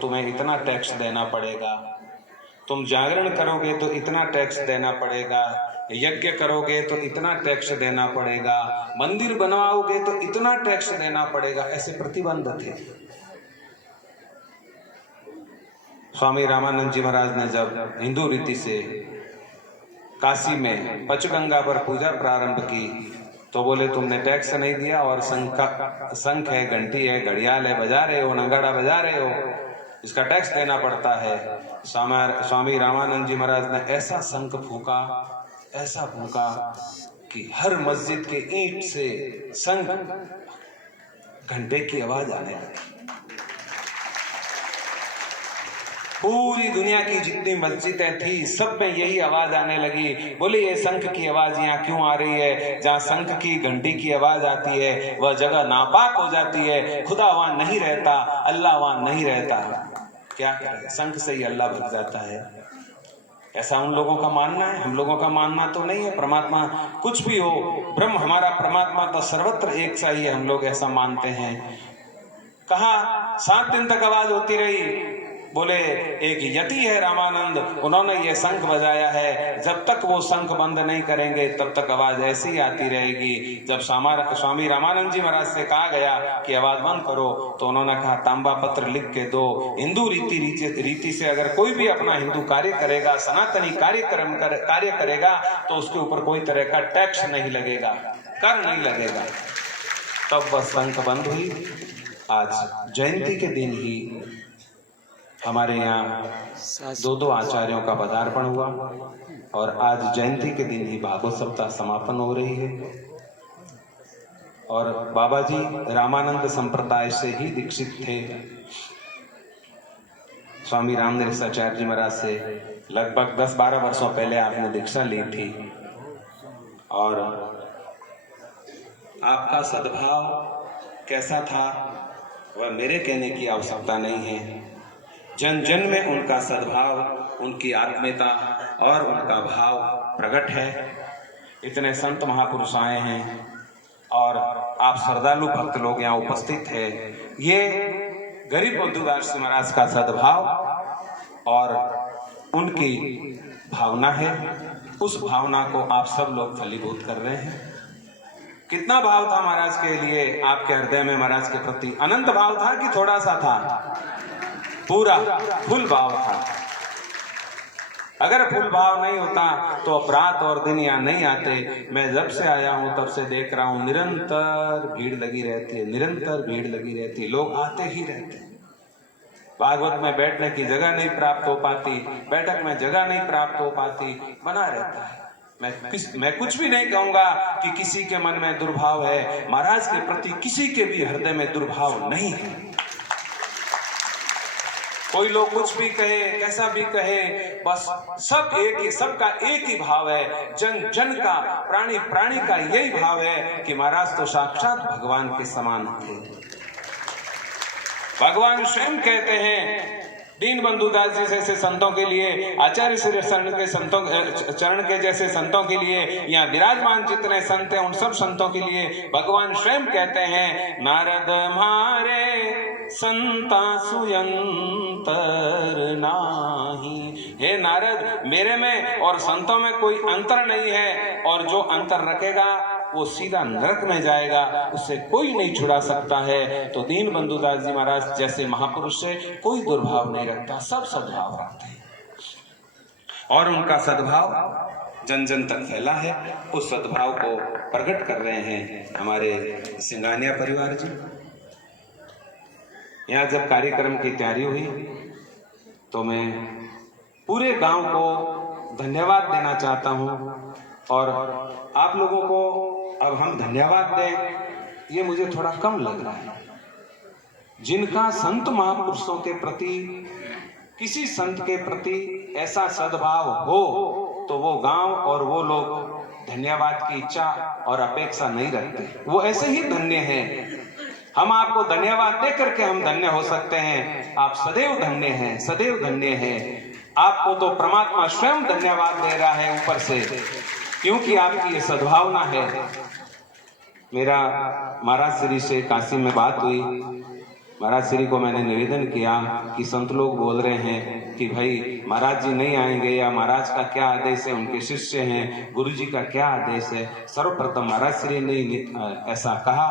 तुम्हें इतना टैक्स देना पड़ेगा, तुम जागरण करोगे तो इतना टैक्स देना पड़ेगा, यज्ञ करोगे तो इतना टैक्स देना पड़ेगा, मंदिर बनवाओगे तो इतना टैक्स देना पड़ेगा, ऐसे प्रतिबंध थे। स्वामी रामानंद जी महाराज ने जब हिंदू रीति से काशी में पंचगंगा पर पूजा प्रारंभ की तो बोले तुमने टैक्स नहीं दिया और शंख है, घंटी है, घड़ियाल है, बजा रहे हो, नगाड़ा बजा रहे हो, इसका टैक्स देना पड़ता है। स्वामी रामानंद जी महाराज ने ऐसा शंख फूंका, ऐसा फूंका कि हर मस्जिद के ईंट से शंख घंटे की आवाज आने लगी। पूरी दुनिया की जितनी मस्जिदें थी सब में यही आवाज आने लगी। बोले ये शंख की आवाज यहाँ क्यों आ रही है? जहाँ शंख की घंटी की आवाज आती है वह जगह नापाक हो जाती है, खुदा वहां नहीं रहता, अल्लाह वहां नहीं रहता। क्या करें, शंख से ही अल्लाह भग जाता है। ऐसा उन लोगों का मानना है, हम लोगों का मानना तो नहीं है। परमात्मा कुछ भी हो, ब्रह्म हमारा परमात्मा तो सर्वत्र एक सा ही है, हम लोग ऐसा मानते हैं। कहा 7 दिन तक आवाज होती रही। बोले एक यति है रामानंद, उन्होंने ये शंख बजाया है, जब तक वो शंख बंद नहीं करेंगे तब तक आवाज ऐसी ही आती रहेगी। जब स्वामी रामानंद जी महाराज से कहा गया कि आवाज बंद करो तो उन्होंने कहा तांबा पत्र लिख के दो। हिंदू रीति से अगर कोई भी अपना हिंदू कार्य करेगा, सनातनी कार्य करेगा तो उसके ऊपर कोई तरह का टैक्स नहीं लगेगा, कर नहीं लगेगा। तब वह शंख बंद हुई। आज जयंती के दिन ही हमारे यहाँ 2 आचार्यों का पदार्पण हुआ और आज जयंती के दिन ही भागवत सप्ताह समापन हो रही है। और बाबा जी रामानंद संप्रदाय से ही दीक्षित थे। स्वामी रामनरेशाचार्य जी महाराज से लगभग 10-12 वर्षों पहले आपने दीक्षा ली थी। और आपका सद्भाव कैसा था वह मेरे कहने की आवश्यकता नहीं है। जन जन में उनका सद्भाव, उनकी आत्मीयता और उनका भाव प्रकट है। इतने संत महापुरुष आए हैं और आप श्रद्धालु भक्त लोग यहाँ उपस्थित हैं। ये गरीब बंधुदास महाराज का सद्भाव और उनकी भावना है। उस भावना को आप सब लोग फलीभूत कर रहे हैं। कितना भाव था महाराज के लिए, आपके हृदय में महाराज के प्रति अनंत भाव था कि थोड़ा सा था? पूरा फुल भाव था। अगर फुल भाव नहीं होता तो अब रात और दिन यहाँ नहीं आते। मैं जब से आया हूँ तब से देख रहा हूँ निरंतर भीड़ लगी रहती है, निरंतर भीड़ लगी रहती है, लोग आते ही रहते हैं। भागवत में बैठने की जगह नहीं प्राप्त हो पाती, बैठक में जगह नहीं प्राप्त हो पाती, बना रहता है। मैं कुछ भी नहीं कहूंगा कि किसी के मन में दुर्भाव है। महाराज के प्रति किसी के भी हृदय में दुर्भाव नहीं है। कोई लोग कुछ भी कहे, कैसा भी कहे, बस सब एक ही, सबका एक ही भाव है। जन जन का, प्राणी प्राणी का यही भाव है कि महाराज तो साक्षात भगवान के समान थे। भगवान स्वयं कहते हैं दीनबंधु दास जी जैसे संतों के लिए, आचार्य श्री चरण के जैसे संतों के लिए, यहाँ विराजमान जितने संत हैं उन सब संतों के लिए भगवान स्वयं कहते हैं नारद मारे संता सुयंतर नाही। हे नारद, मेरे में और संतों में कोई अंतर नहीं है, और जो अंतर रखेगा वो सीधा नरक में जाएगा, उससे कोई नहीं छुड़ा सकता है। तो दीनबंधु दास जी महाराज जैसे महापुरुष से कोई दुर्भाव नहीं रखता, सब सद्भाव रखते हैं और उनका सद्भाव जन जन तक फैला है। उस सद्भाव को प्रकट कर रहे हैं हमारे सिंगानिया परिवार जी। यहाँ जब कार्यक्रम की तैयारी हुई तो मैं पूरे गांव को धन्यवाद देना चाहता हूँ और आप लोगों को अब हम धन्यवाद दें ये मुझे थोड़ा कम लग रहा है। जिनका संत महापुरुषों के प्रति, किसी संत के प्रति ऐसा सद्भाव हो तो वो गांव और वो लोग धन्यवाद की इच्छा और अपेक्षा नहीं रखते, वो ऐसे ही धन्य हैं। हम आपको धन्यवाद दे करके हम धन्य हो सकते हैं। आप सदैव धन्य हैं, सदैव धन्य हैं। आपको तो परमात्मा स्वयं धन्यवाद दे रहा है ऊपर से, क्योंकि आपकी ये सद्भावना है। मेरा महाराज श्री से काशी में बात हुई। महाराज श्री को मैंने निवेदन किया कि संत लोग बोल रहे हैं कि भाई महाराज जी नहीं आएंगे, या महाराज का क्या आदेश है, उनके शिष्य हैं, गुरु जी का क्या आदेश है। सर्वप्रथम महाराज श्री ने ऐसा कहा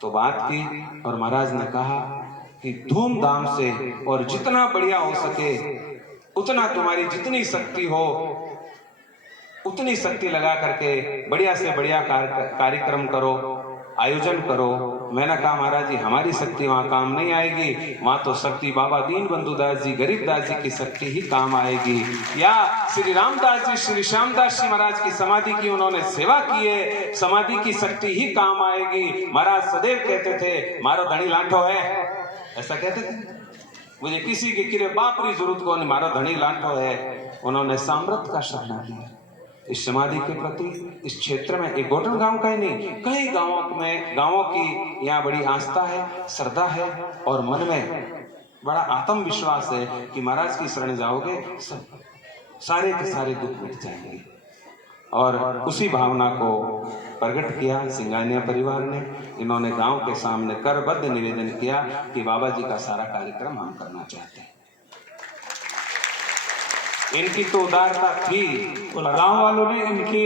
तो बात की, और महाराज ने कहा कि धूमधाम से और जितना बढ़िया हो सके उतना, तुम्हारी जितनी शक्ति हो उतनी शक्ति लगा करके बढ़िया से बढ़िया कार्यक्रम करो, आयोजन करो। मैंने कहा महाराज जी हमारी शक्ति वहां काम नहीं आएगी, वहां तो शक्ति बाबा दीनबंधु दास जी, गरीबदास जी की शक्ति ही काम आएगी। या श्री रामदास जी, श्री श्यामदास जी महाराज की समाधि की उन्होंने सेवा की है, समाधि की शक्ति ही काम आएगी। महाराज सदैव कहते थे मारो धनी लाठो है, ऐसा कहते थे। मुझे किसी के किरे बाप री जरूरत को नहीं, मारो धनी लाठो है। उन्होंने सामर्थ का शरण लिया इस समाधि के प्रति। इस क्षेत्र में एक गोटन गांव का ही नहीं, कई गांवों की यहाँ बड़ी आस्था है, श्रद्धा है, और मन में बड़ा आत्मविश्वास है कि महाराज की शरण जाओगे सब सारे के सारे दुख मिट जाएंगे। और उसी भावना को प्रकट किया सिंगानिया परिवार ने। इन्होंने गांव के सामने करबद्ध निवेदन किया कि बाबा जी का सारा कार्यक्रम हम करना चाहते हैं। इनकी तो उदारता थी, गांव वालों ने इनके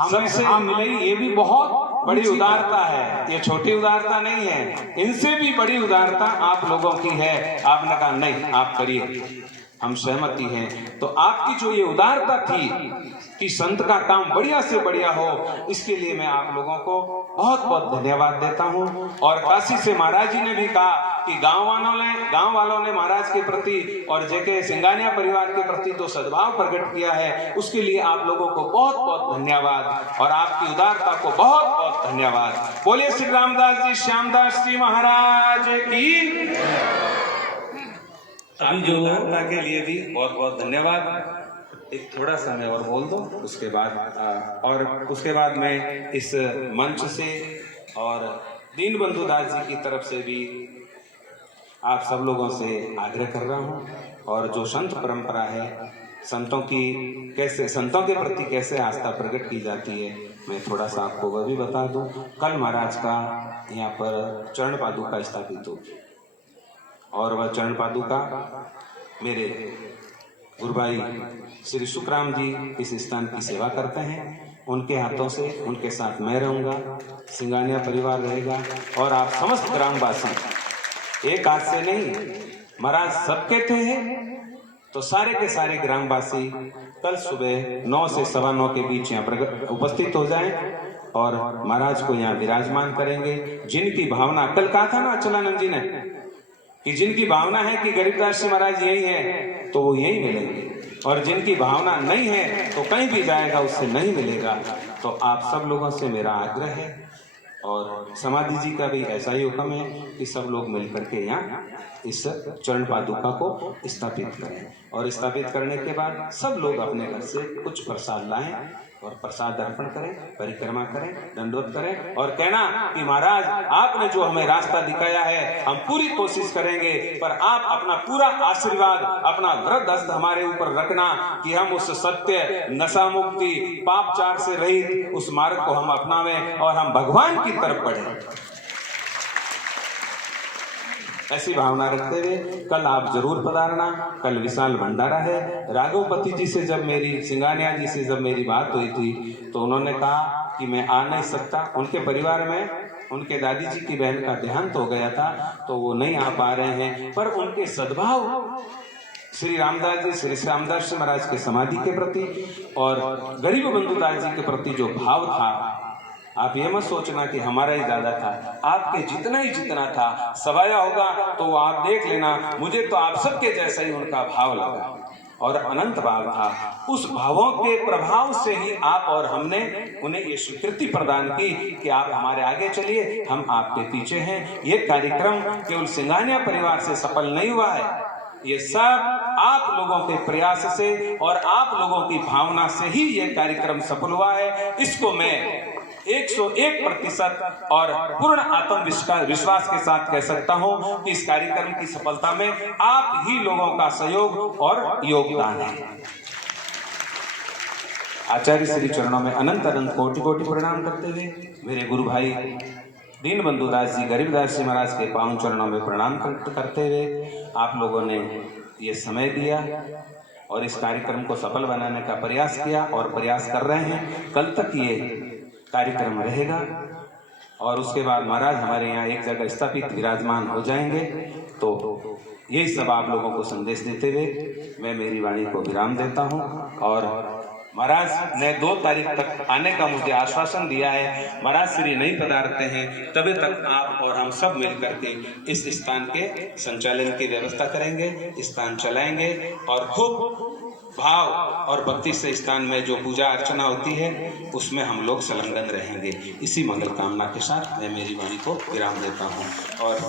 सबसे मिलाई, ये भी बहुत बड़ी उदारता है। ये छोटी उदारता नहीं है, इनसे भी बड़ी उदारता आप लोगों की है। आपने कहा नहीं आप करिए, हम सहमति हैं। तो आपकी जो ये उदारता थी कि संत का काम बढ़िया से बढ़िया हो, इसके लिए मैं आप लोगों को बहुत बहुत धन्यवाद देता हूं। और काशी से महाराज जी ने भी कहा कि गांव वालों ने महाराज के प्रति और जेके सिंगानिया परिवार के प्रति जो सद्भाव प्रकट किया है, उसके लिए आप लोगों को बहुत बहुत धन्यवाद और आपकी उदारता को बहुत बहुत धन्यवाद। बोलिए श्री रामदास जी, श्यामदास जी महाराज की। आपकी उदारता के लिए भी बहुत बहुत धन्यवाद। एक थोड़ा सा मैं और बोल दो, उसके बाद मैं इस मंच से और दीनबंधु दास जी की तरफ से भी आप सब लोगों से आग्रह कर रहा हूँ। और जो संत परंपरा है, संतों के प्रति कैसे आस्था प्रकट की जाती है, मैं थोड़ा सा आपको वह भी बता दूं। कल महाराज का यहाँ पर चरण पादुका स्थापित होगी, और वह चरण पादुका मेरे गुरु भाई श्री सुखराम जी इस स्थान की सेवा करते हैं। उनके हाथों से, उनके साथ मैं रहूंगा, सिंगानिया परिवार रहेगा, और आप समस्त ग्रामवासी, एक हाथ से नहीं, महाराज सबके थे हैं, तो सारे के सारे ग्रामवासी कल सुबह 9 से 9:15 के बीच यहाँ पर उपस्थित हो जाएं और महाराज को यहाँ विराजमान करेंगे। जिनकी भावना, कल कहा था ना अचलानंद जी ने कि जिनकी भावना है कि गरीबदास जी महाराज यही है तो वो यही मिलेंगे, और जिनकी भावना नहीं है तो कहीं भी जाएगा उससे नहीं मिलेगा। तो आप सब लोगों से मेरा आग्रह है, और समाधि जी का भी ऐसा ही हुक्म है कि सब लोग मिलकर के यहाँ इस चरण पादुका को स्थापित करें, और स्थापित करने के बाद सब लोग अपने घर से कुछ प्रसाद लाएं और प्रसाद अर्पण करें, परिक्रमा करें, दंडवत करें, और कहना कि महाराज आपने जो हमें रास्ता दिखाया है हम पूरी कोशिश करेंगे, पर आप अपना पूरा आशीर्वाद, अपना वृद्ध हस्त हमारे ऊपर रखना कि हम उस सत्य, नशा मुक्ति, पापचार से रहित उस मार्ग को हम अपनावें और हम भगवान की तरफ बढ़ें। ऐसी भावना रखते हुए कल आप जरूर पधारना। कल विशाल भंडारा है। राघवपति जी से जब मेरी, सिंगानिया जी से जब मेरी बात हुई थी तो उन्होंने कहा कि मैं आ नहीं सकता, उनके परिवार में उनके दादी जी की बहन का देहांत हो गया था तो वो नहीं आ पा रहे हैं, पर उनके सद्भाव श्री रामदास जी, श्री श्यामदास जी महाराज के समाधि के प्रति और गरीब बंधु दास जी के प्रति जो भाव था, आप ये मत सोचना कि हमारा ही ज्यादा था, आपके जितना था सवाया होगा तो वो आप देख लेना। मुझे तो आप सबके जैसा ही उनका भाव लगा और अनंत भाव था। उस भावों के प्रभाव से ही आप और हमने उन्हें ये स्वीकृति प्रदान की कि आप हमारे आगे चलिए, हम आपके पीछे हैं। ये कार्यक्रम केवल सिंगानिया परिवार से सफल नहीं हुआ है, ये सब आप लोगों के प्रयास से और आप लोगों की भावना से ही ये कार्यक्रम सफल हुआ है। इसको मैं 101% और पूर्ण आत्मविश्वास के साथ कह सकता हूं कि इस कार्यक्रम की सफलता में आप ही लोगों का सहयोग और योगदान है। आचार्य श्री चरणों में अनंत कोटि कोटि प्रणाम करते हुए मेरे गुरु भाई दीन बंधुदास जी गरीबदास जी महाराज के पावन चरणों में प्रणाम करते हुए आप लोगों ने ये समय दिया और इस कार्यक्रम को सफल बनाने का प्रयास किया और प्रयास कर रहे हैं। कल तक ये कार्यक्रम रहेगा और उसके बाद महाराज हमारे यहाँ एक जगह स्थापित विराजमान हो जाएंगे। तो यही सब आप लोगों को संदेश देते हुए मैं मेरी वाणी को विराम देता हूँ। और महाराज ने 2 तारीख तक आने का मुझे आश्वासन दिया है। महाराज श्री नहीं पधारते हैं तभी तक आप और हम सब मिलकर के इस स्थान के संचालन की व्यवस्था करेंगे, स्थान चलाएंगे और खूब भाव और भक्ति से स्थान में जो पूजा अर्चना होती है उसमें हम लोग संलग्न रहेंगे। इसी मंगल कामना के साथ मैं मेरी वाणी को विराम देता हूँ। और